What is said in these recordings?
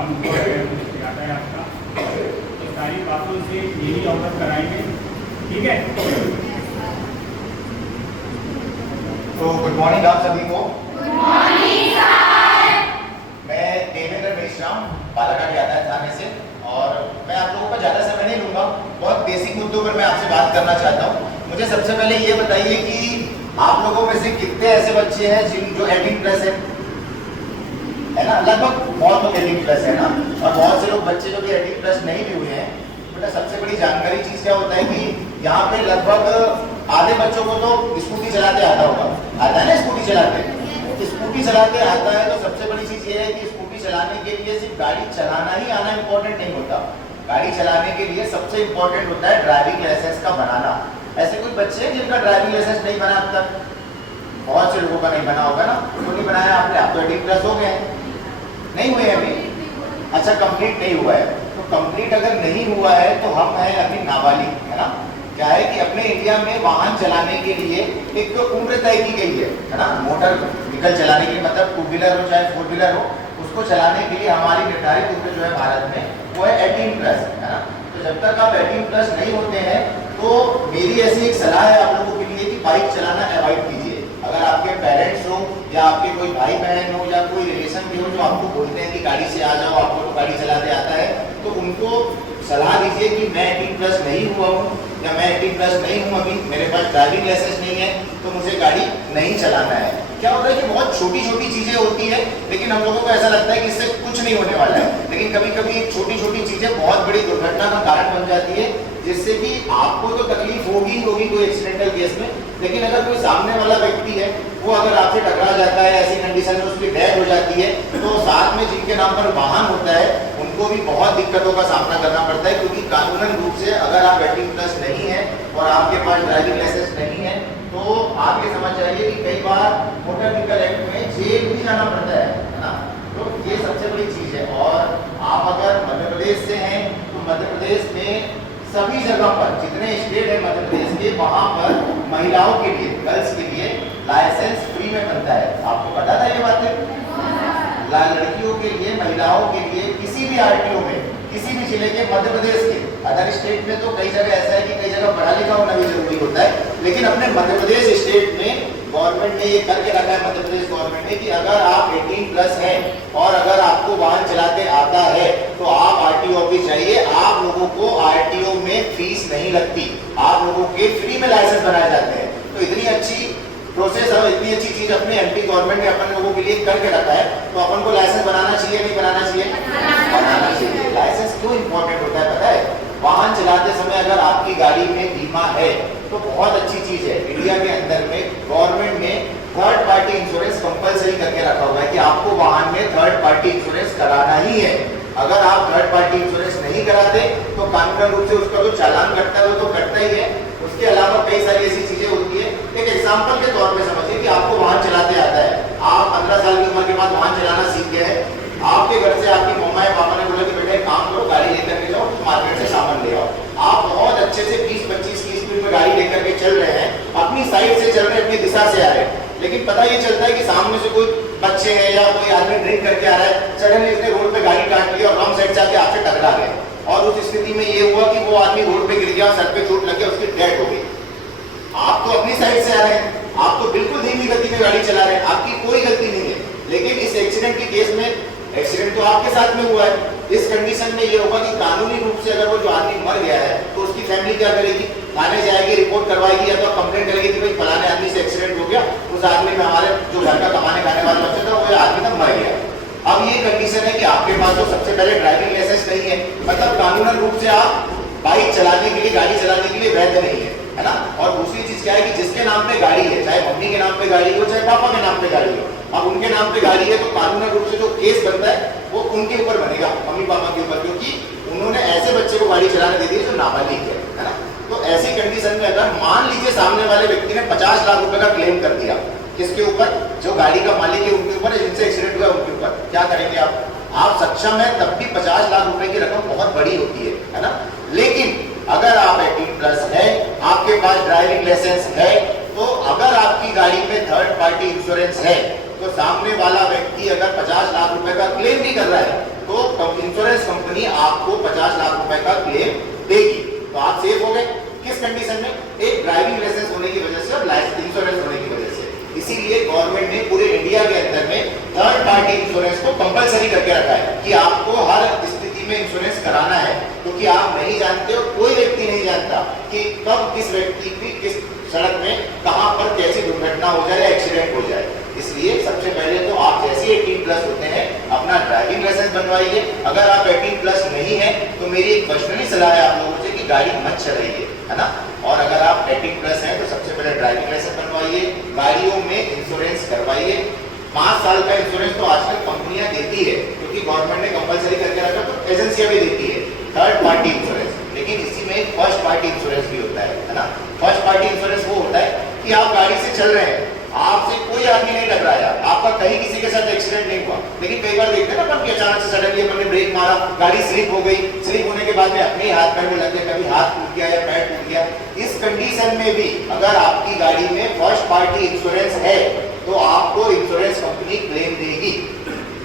अनुभव है यातायात का, तो सारी बातों से यही अवगत कराएंगे। ठीक है, तो गुड मॉर्निंग आप सभी को। Good morning sir. मैं देवेंद्र मेश्राम बालाघाट यातायात थाने से, और मैं आप लोगों का ज़्यादा समय नहीं लूँगा। बहुत बेसिक मुद्दों पर मैं आपसे बात करना चाहता हूँ। मुझे सबसे पहले ये बताइए कि आप लोगों में से कितने ऐसे बच्चे हैं जो 18+ है ना? लगभग बहुत लोग 18+ है ना, और बहुत से लोग बच्चे जो कि 18+ नहीं भी हुए हैं। बेटा सबसे बड़ी जानकारी चीज़ क्या होता है कि यहाँ पे लगभग आधे बच्चों को तो स्कूटी चलाते आता होगा, आता है ना? स्कूटी चलाते आता है, तो सबसे बड़ी चीज़ ये है कि स्कूटी चलाने के लिए सिर्फ गाड़ी चलाना ही आना इम्पोर्टेंट नहीं होता। गाड़ी चलाने के लिए सबसे इम्पोर्टेंट होता है ड्राइविंग लाइसेंस का बनाना। ऐसे कोई बच्चे हैं जिनका ड्राइविंग लाइसेंस नहीं बना अब तक? बहुत से लोगों का नहीं बना होगा ना। क्यों नहीं बनाया आपने? आप तो 18+ हो गए, नहीं हुए अभी? अच्छा, कंप्लीट नहीं हुआ है। तो कंप्लीट अगर नहीं हुआ है तो हम हैं अभी नाबालिग, है ना? क्या है कि अपने इंडिया में वाहन चलाने के लिए एक तो उम्र तय की गई है ना? मोटर व्हीकल चलाने के लिए, मतलब 2 व्हीलर हो चाहे 4 व्हीलर हो, उसको चलाने के लिए हमारी निर्धारित उम्र जो है भारत में वो है 18+, है ना? तो जब तक आप 18+ नहीं होते हैं तो मेरी ऐसी एक सलाह है आप लोगों के लिए कि बाइक चलाना अवॉइड कीजिए। अगर आपके पेरेंट्स हो या आपके कोई भाई बहन हो या कोई रिलेशन के हो जो आपको बोलते हैं कि गाड़ी से आ जाओ, आपको तो गाड़ी चलाते आता है, तो उनको सलाह दीजिए कि मैं 18+ नहीं हुआ हूँ या मैं 18+ नहीं हूँ, अभी मेरे पास ड्राइविंग लाइसेंस नहीं है, तो मुझे गाड़ी नहीं चलाना है। क्या होता है कि बहुत छोटी छोटी चीज़ें होती है, लेकिन हम लोगों को ऐसा लगता है कि इससे कुछ नहीं होने वाला है, लेकिन कभी कभी छोटी छोटी चीज़ें बहुत बड़ी दुर्घटना का कारण बन जाती है, जिससे कि आपको तो तकलीफ होगी कोई एक्सीडेंटल केस में, लेकिन अगर कोई सामने वाला व्यक्ति है वो अगर आपसे टकरा जाता है, ऐसी कंडीशन में उसकी डेथ हो जाती है, तो साथ में जिनके नाम पर वाहन होता है उनको भी बहुत दिक्कतों का सामना करना पड़ता है, क्योंकि कानूनन रूप से अगर आप 18+ नहीं है और आपके पास ड्राइविंग लाइसेंस नहीं है तो आप ये समझ जाइए कि कई बार मोटर व्हीकल एक्ट में जेल भी जाना पड़ता है ना? तो ये सबसे बड़ी चीज़ है। और आप अगर मध्य प्रदेश से हैं तो मध्य प्रदेश में सभी जगह पर, जितने स्टेट है मध्य प्रदेश के, वहाँ पर महिलाओं के लिए, गर्ल्स के लिए लाइसेंस फ्री में बनता है। आपको पता था ये बातें? लड़कियों के लिए, महिलाओं के लिए किसी भी आरटीओ में, किसी भी जिले के, मध्य प्रदेश के, अदर स्टेट में तो कई जगह ऐसा है कि कई जगह पढ़ा लिखा होना भी जरूरी होता है, लेकिन अपने मध्य प्रदेश स्टेट में गवर्नमेंट ने ये करके रखा है, मध्य प्रदेश गवर्नमेंट ने, कि अगर आप 18+ हैं और अगर आपको वाहन चलाते आता है तो आप आरटीओ ऑफिस जाइए, आप लोगों को आरटीओ में फीस नहीं लगती, आप लोगों के फ्री में लाइसेंस बनाए जाते हैं। तो इतनी अच्छी प्रोसेस और इतनी अच्छी चीज अपने एमपी गवर्नमेंट ने अपन लोगों के लिए करके रखा है, तो अपन को लाइसेंस बनाना चाहिए नहीं बनाना चाहिए? बनाना चाहिए। लाइसेंस क्यों इंपॉर्टेंट होता है पता है? वाहन चलाते समय अगर आपकी गाड़ी में बीमा है तो बहुत अच्छी चीज है। इंडिया के अंदर में गवर्नमेंट ने थर्ड पार्टी इंश्योरेंस कंपलसरी करके रखा हुआ है कि आपको वाहन में थर्ड पार्टी इंश्योरेंस कराना ही है। अगर आप थर्ड पार्टी इंश्योरेंस नहीं कराते तो कानूनी रूप से उसका जो चालान कटता है वो तो कटता ही है। उसके अलावा कई सारी ऐसी चीजें होती है। एक एग्जांपल के तौर पे समझिए कि आपको वाहन चलाते आता है, आप 15 साल की उम्र के बाद वाहन चलाना सीख गए हैं, आपके घर से आपकी मम्मा या पापा ने बोला कि बेटा एक काम करो, गाड़ी लेकर के जाओ, मार्केट से सामान ले आओ। आप बहुत अच्छे से 20-25 की स्पीड में गाड़ी लेकर के चल रहे हैं, अपनी साइड से चल रहे हैं, अपनी दिशा से आ रहे हैं, लेकिन पता ये चलता है कि सामने से कोई बच्चे हैं या कोई आदमी ड्रिंक करके आ रहा है, सडनली उसने रोड पे गाड़ी काट ली और रॉन्ग साइड से आके आपसे टकरा गए, और उस स्थिति में ये हुआ कि वो आदमी रोड पे गिर गया, सर पे चोट लग गया, उसकी डेथ हो गई। आप तो अपनी साइड से आ रहे हैं, आप तो बिल्कुल धीमी गति में गाड़ी चला रहे हैं, आपकी कोई गलती नहीं है, लेकिन इस एक्सीडेंट के केस में, एक्सीडेंट तो आपके साथ में हुआ है, इस कंडीशन में ये होगा कि कानूनी रूप से अगर वो जो आदमी मर गया है तो उसकी फैमिली क्या करेगी? थाने जाएगी, रिपोर्ट करवाएगी या तो कंप्लेंट करेगी कि भाई फलाने आदमी से एक्सीडेंट हो गया, उस आदमी में हमारे जो घर का कमाने खाने वाला बच्चा था वो आदमी तक मर गया। अब ये कंडीशन है कि आपके पास तो सबसे पहले ड्राइविंग लाइसेंस नहीं है, मतलब कानूनन रूप से आप बाइक चलाने के लिए, गाड़ी चलाने के लिए वैध नहीं है ना? और दूसरी चीज क्या है कि जिसके नाम पे गाड़ी है, चाहे मम्मी के नाम पे गाड़ी हो चाहे पापा के नाम पे गाड़ी हो, अब उनके नाम पे गाड़ी है तो कानूनी रूप से जो केस बनता है वो उनके ऊपर बनेगा, मम्मी पापा के ऊपर, क्योंकि उन्होंने ऐसे बच्चे को गाड़ी चलाने दे दी जो नाबालिग है ना? तो ऐसी कंडीशन में अगर मान लीजिए सामने वाले व्यक्ति ने 50 लाख रुपए का क्लेम कर दिया, किसके ऊपर? जो गाड़ी का मालिक है उनके ऊपर, जिनसे एक्सीडेंट हुआ उनके ऊपर, क्या करेंगे आप सक्षम है तब भी 50 लाख रुपए की रकम बहुत बड़ी होती है ना? लेकिन अगर आप 18+ है, आपके पास ड्राइविंग लाइसेंस है, तो अगर आपकी गाड़ी में थर्ड पार्टी इंश्योरेंस है तो सामने वाला व्यक्ति अगर 50 लाख रुपए का क्लेम भी कर रहा है तो इंश्योरेंस कंपनी आपको 50 लाख रुपए का क्लेम देगी। तो आप सेफ हो गए। किस कंडीशन में? एक ड्राइविंग लाइसेंस होने की वजह से और इंश्योरेंस होने की वजह से। इसीलिए गवर्नमेंट ने पूरे इंडिया के अंदर में थर्ड पार्टी इंश्योरेंस को कंपलसरी करके रखा है कि आपको हर स्थिति में इंश्योरेंस कराना है, क्योंकि आप नहीं जानते हो, कोई व्यक्ति नहीं जानता कि कब किस व्यक्ति की किस सड़क में कहां पर कैसी दुर्घटना हो जाए या एक्सीडेंट हो जाए। इसलिए सबसे पहले तो आप जैसे 18 प्लस होते हैं अपना ड्राइविंग लाइसेंस बनवाइए। अगर आप 18 प्लस नहीं है तो मेरी एक पर्सनली सलाह है आप लोगों से कि गाड़ी मत चलाइए, है ना। और अगर आप 18 प्लस हैं तो सबसे पहले ड्राइविंग लाइसेंस बनवाइए, गाड़ियों में इंश्योरेंस करवाइए। 5 साल का इंश्योरेंस तो आजकल कंपनियां देती है, क्योंकि गवर्नमेंट ने कंपलसरी करके रखा, तो एजेंसियां भी देती है थर्ड पार्टी इंश्योरेंस। लेकिन इसी में फर्स्ट पार्टी इंश्योरेंस भी होता है ना। फर्स्ट पार्टी इंश्योरेंस वो होता है कि आप गाड़ी से चल रहे हैं, आपसे कोई आदमी नहीं टकराया, आपका कहीं किसी के साथ एक्सीडेंट नहीं हुआ, लेकिन कई बार देखते हैं ना अपन कि अचानक से सडनली अपन ने ब्रेक मारा, गाड़ी स्लिप हो गई, स्लिप होने के बाद में अपने हाथ पैर में लग गया, कभी हाथ टूट गया या पैर टूट गया। इस कंडीशन में भी अगर आपकी गाड़ी में फर्स्ट पार्टी इंश्योरेंस है तो आपको इंश्योरेंस कंपनी क्लेम देगी।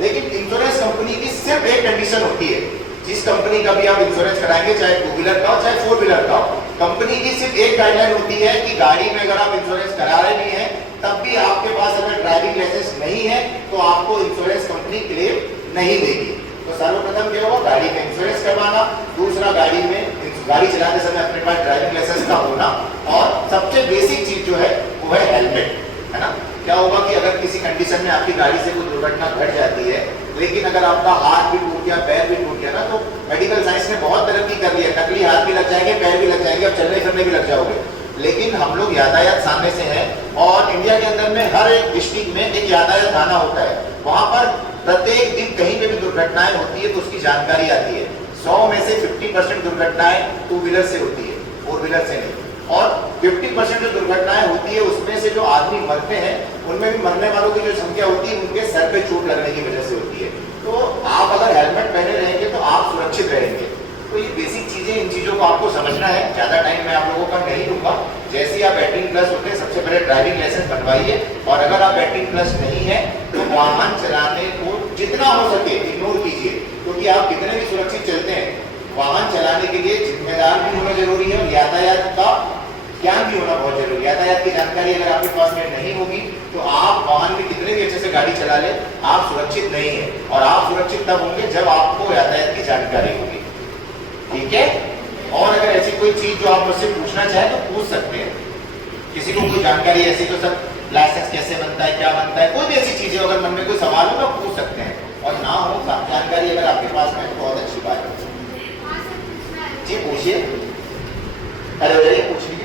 लेकिन इंश्योरेंस कंपनी की सिर्फ एक कंडीशन होती है, जिस कंपनी का भी आप इंश्योरेंस कराएंगे, चाहे 2 व्हीलर का हो चाहे 4 व्हीलर का हो, कंपनी की सिर्फ एक गाइडलाइन होती है कि गाड़ी में अगर आप इंश्योरेंस करा रहे भी हैं तब भी आपके पास अगर ड्राइविंग लाइसेंस नहीं है तो आपको इंश्योरेंस कंपनी क्लेम नहीं देगी। तो सर्वप्रथम क्या होगा? गाड़ी में इंश्योरेंस करवाना, दूसरा गाड़ी चलाते समय अपने पास ड्राइविंग लाइसेंस का होना, और सबसे बेसिक चीज जो है वो है हेलमेट, है ना। क्या होगा कि अगर किसी कंडीशन में आपकी गाड़ी से कोई दुर्घटना घट जाती है, लेकिन अगर आपका हाथ भी टूट गया, पैर भी टूट गया ना, तो मेडिकल साइंस ने बहुत तरक्की कर ली है, नकली हाथ भी लग जाएंगे, पैर भी लग जाएंगे, अब चलने फिरने भी लग जाओगे। लेकिन हम लोग यातायात सामने से हैं, और इंडिया के अंदर में हर एक डिस्ट्रिक्ट में एक यातायात थाना होता है, वहां पर प्रत्येक दिन कहीं पे भी दुर्घटनाएं होती है तो उसकी जानकारी आती है। 100 में से 50% दुर्घटनाएं 2 व्हीलर से होती है, 4 व्हीलर से नहीं। और 50% जो दुर्घटनाएं होती है उसमें से जो आदमी मरते हैं उनमें भी मरने वालों की जो संख्या होती है उनके सर पे चोट लगने की वजह से होती है। तो आप अगर हेलमेट पहने रहेंगे तो आप सुरक्षित रहेंगे। तो ये बेसिक चीजें, इन चीजों को आपको समझना है। ज्यादा टाइम मैं आप लोगों का नहीं लूंगा। जैसे ही आप 18 प्लस होते हैं सबसे पहले ड्राइविंग लाइसेंस बनवाइए, और अगर आप 18 प्लस नहीं है तो वाहन चलाने को जितना हो सके इग्नोर कीजिए, क्योंकि आप कितने भी सुरक्षित चलते हैं, वाहन चलाने के लिए जिम्मेदार भी होना जरूरी है और यातायात का ज्ञान भी होना बहुत जरूरी है। यातायात की जानकारी अगर आपके पास में नहीं होगी तो आप वाहन में कितने भी अच्छे से गाड़ी चला ले, आप सुरक्षित नहीं है। और आप सुरक्षित तब होंगे जब आपको यातायात की जानकारी होगी, ठीक है। और अगर ऐसी कोई चीज जो आप मुझसे पूछना चाहे तो पूछ सकते हैं। किसी को कोई जानकारी ऐसी तो सब लाइसेंस कैसे बनता है, क्या बनता है, कोई भी ऐसी चीजें अगर मन में कोई सवाल हो तो पूछ सकते हैं, और ना हो जानकारी अगर आपके पास में तो बहुत अच्छी बात है। जी पूछिए। अरे पूछ लीजिए।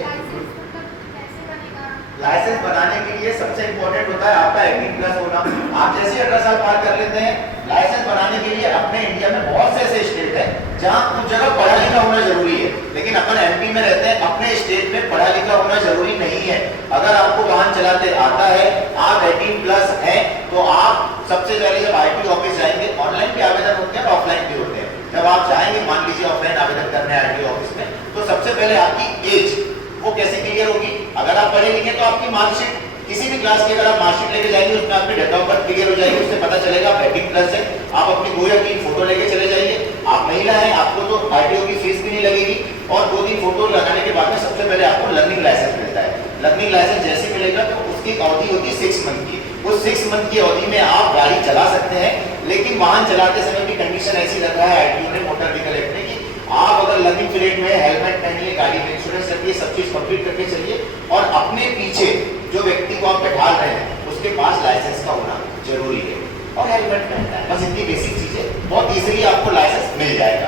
लाइसेंस बनाने के लिए सबसे इंपॉर्टेंट होता है आपका 18 प्लस होना। आप जैसे 18 साल पार कर लेते हैं, लाइसेंस बनाने के लिए अपने इंडिया में बहुत से ऐसे स्टेट हैं जहां कुछ जगह पढ़ा लिखा होना जरूरी है, लेकिन अपन एमपी में रहते हैं, अपने स्टेट में पढ़ा लिखा होना जरूरी नहीं है। अगर आपको वाहन चलाते आता है, आप 18 प्लस हैं, तो आप सबसे पहले जब आरटीओ ऑफिस जाएंगे, ऑनलाइन भी आवेदन होते हैं और ऑफलाइन भी होते हैं। जब आप जाएंगे, मान लीजिए ऑफलाइन आवेदन करने आरटीओ ऑफिस में, तो सबसे पहले आपकी एज वो कैसे क्लियर होगी? अगर आप पढ़े लिखे तो आपकी मार्कशीट, किसी भी क्लास की अगर आप मार्कशीट लेके जाएंगे उसमें आपकी डेट ऑफ बर्थ क्लियर हो जाएगी, उससे पता चलेगा आप 18 प्लस है। आप अपनी 2 या 3 फोटो लेके चले जाइए। आप महिला हैं, आपको तो आरटीओ की फीस भी नहीं लगेगी, और 2-3 फोटो लगाने के बाद में सबसे पहले आपको लर्निंग लाइसेंस मिलता है। लर्निंग लाइसेंस जैसे मिलेगा तो उसकी अवधि होती है 6 मंथ की। उस 6 मंथ की अवधि में आप गाड़ी चला सकते हैं, लेकिन वाहन चलाते समय की कंडीशन ऐसी रखा है आरटीओ ने, मोटर व्हीकल एक्ट ने, कि आप अगर लर्निंग पीरियड में हेलमेट पहनिए, गाड़ी में इंश्योरेंस रखिए, सब चीज कंप्लीट करके चलिए, और अपने पीछे जो व्यक्ति को आप बैठा रहे हैं उसके पास लाइसेंस का होना जरूरी है, और हेलमेट पहनना है। बस इतनी बेसिक चीजें, बहुत इजीली आपको लाइसेंस मिल जाएगा,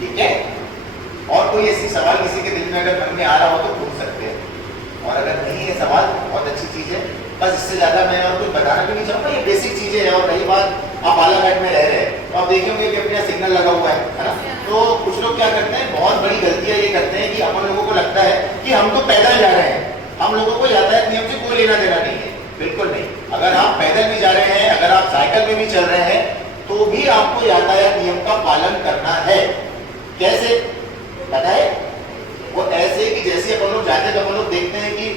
ठीक है। और कोई ऐसी सवाल किसी के दिल में अगर मन में आ रहा हो तो पूछ सकते हैं, और अगर नहीं है सवाल, बहुत अच्छी चीज है। बस इससे ज्यादा मैं और कुछ बताना भी नहीं चाहूंगा, ये बेसिक चीजें हैं। और रही बात, आप बालाघाट में रह रहे हैं तो आप देखेंगे कि अपना सिग्नल लगा हुआ है ना। तो कुछ लोग क्या करते हैं, बहुत बड़ी गलतियां ये करते हैं कि अपन लोगों को लगता है कि हम तो पैदल जा रहे हैं, हम लोगों को यातायात नियम से कोई लेना देना नहीं है। बिल्कुल नहीं। अगर आप पैदल भी जा रहे हैं, अगर आप साइकिल में भी चल रहे हैं, तो भी आपको यातायात नियम का पालन करना है। कैसे बताए? वो ऐसे कि जैसे अपन लोग जाते हैं तो अपन लोग देखते हैं कि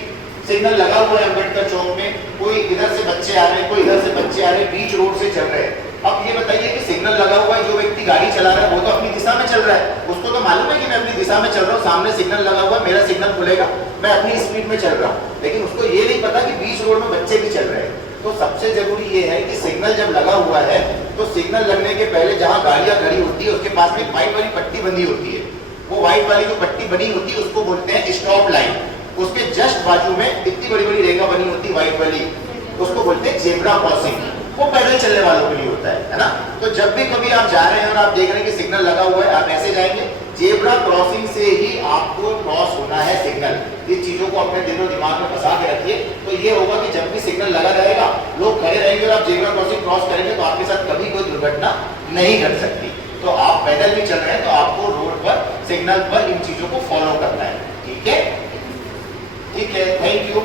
सिग्नल लगा हुआ है अम्बेडकर चौक में, कोई इधर से बच्चे आ रहे हैं, कोई इधर से बच्चे आ रहे हैं, बीच रोड से चल रहे हैं। अब ये बताइए कि सिग्नल लगा हुआ है, जो व्यक्ति व्यक्ति गाड़ी चला रहा है वो तो अपनी दिशा में चल रहा है, उसको तो मालूम है कि मैं अपनी दिशा में चल रहा हूँ, सामने सिग्नल लगा हुआ है, मेरा सिग्नल खुलेगा, मैं अपनी स्पीड में चल रहा हूँ, लेकिन उसको ये नहीं पता कि बीच रोड में बच्चे भी चल रहे हैं। तो सबसे जरूरी ये है कि सिग्नल जब लगा हुआ है तो सिग्नल लगने के पहले जहां गाड़ियां खड़ी होती है उसके पास में व्हाइट वाली पट्टी बंधी होती है, वो व्हाइट वाली जो पट्टी बनी होती है उसको बोलते हैं स्टॉप लाइन। उसके जस्ट बाजू में इतनी बड़ी बड़ी रेखा बनी होती है व्हाइट वाली, उसको बोलते हैं जेब्रा क्रॉसिंग, वो पैदल चलने वालों के लिए होता है ना। तो जब भी कभी आप जा रहे हैं और आप देख रहे हैं कि सिग्नल लगा हुआ है, आप ऐसे जाएंगे, जेब्रा क्रॉसिंग से ही आपको क्रॉस होना है सिग्नल। ये चीजों को अपने दिलो दिमाग में फंसा के रखिए, तो ये होगा कि जब भी सिग्नल लगा रहेगा, लोग खड़े रहेंगे और आप जेब्रा क्रॉसिंग क्रॉस करेंगे तो आपके साथ कभी कोई दुर्घटना नहीं घट सकती। तो आप पैदल भी चल रहे हैं तो आपको रोड पर सिग्नल पर इन चीजों को फॉलो करना है। ठीक है, ठीक है, थैंक यू।